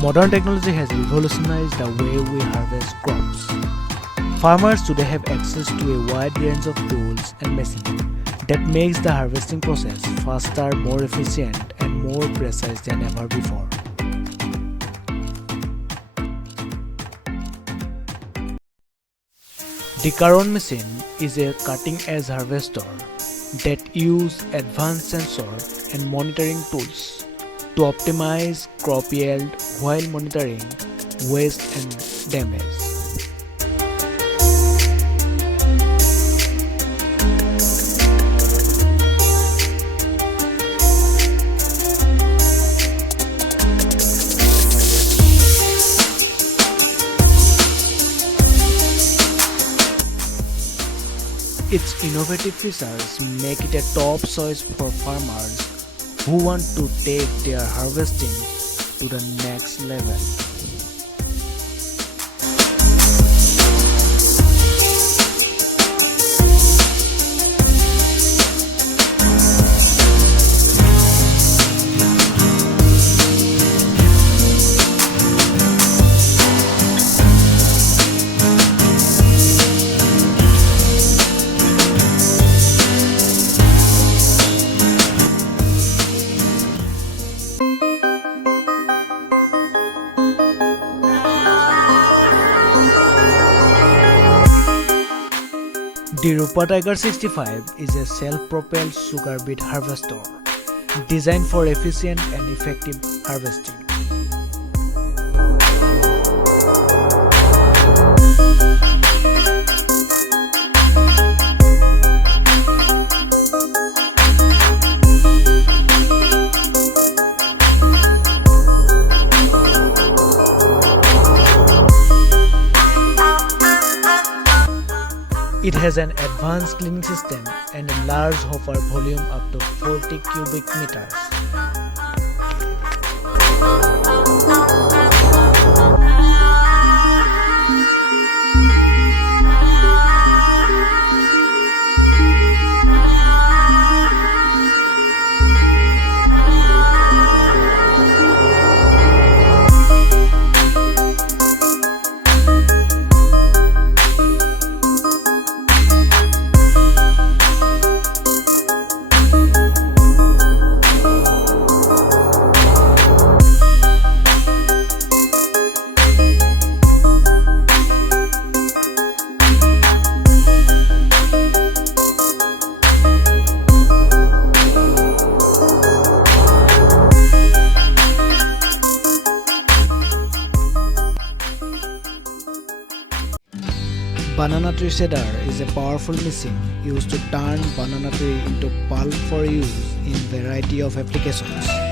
Modern technology has revolutionized the way we harvest crops. Farmers today have access to a wide range of tools and machines that makes the harvesting process faster, more efficient, and more precise than ever before. The current machine is a cutting-edge harvester that uses advanced sensor and monitoring tools to optimize crop yield while monitoring waste and damage. Its innovative features make it a top choice for farmers who want to take their harvesting to the next level. The Rupa Tiger 65 is a self-propelled sugar beet harvester designed for efficient and effective harvesting. It has an advanced cleaning system and a large hopper volume up to 40 cubic meters. Banana tree shredder is a powerful machine used to turn banana tree into pulp for use in variety of applications.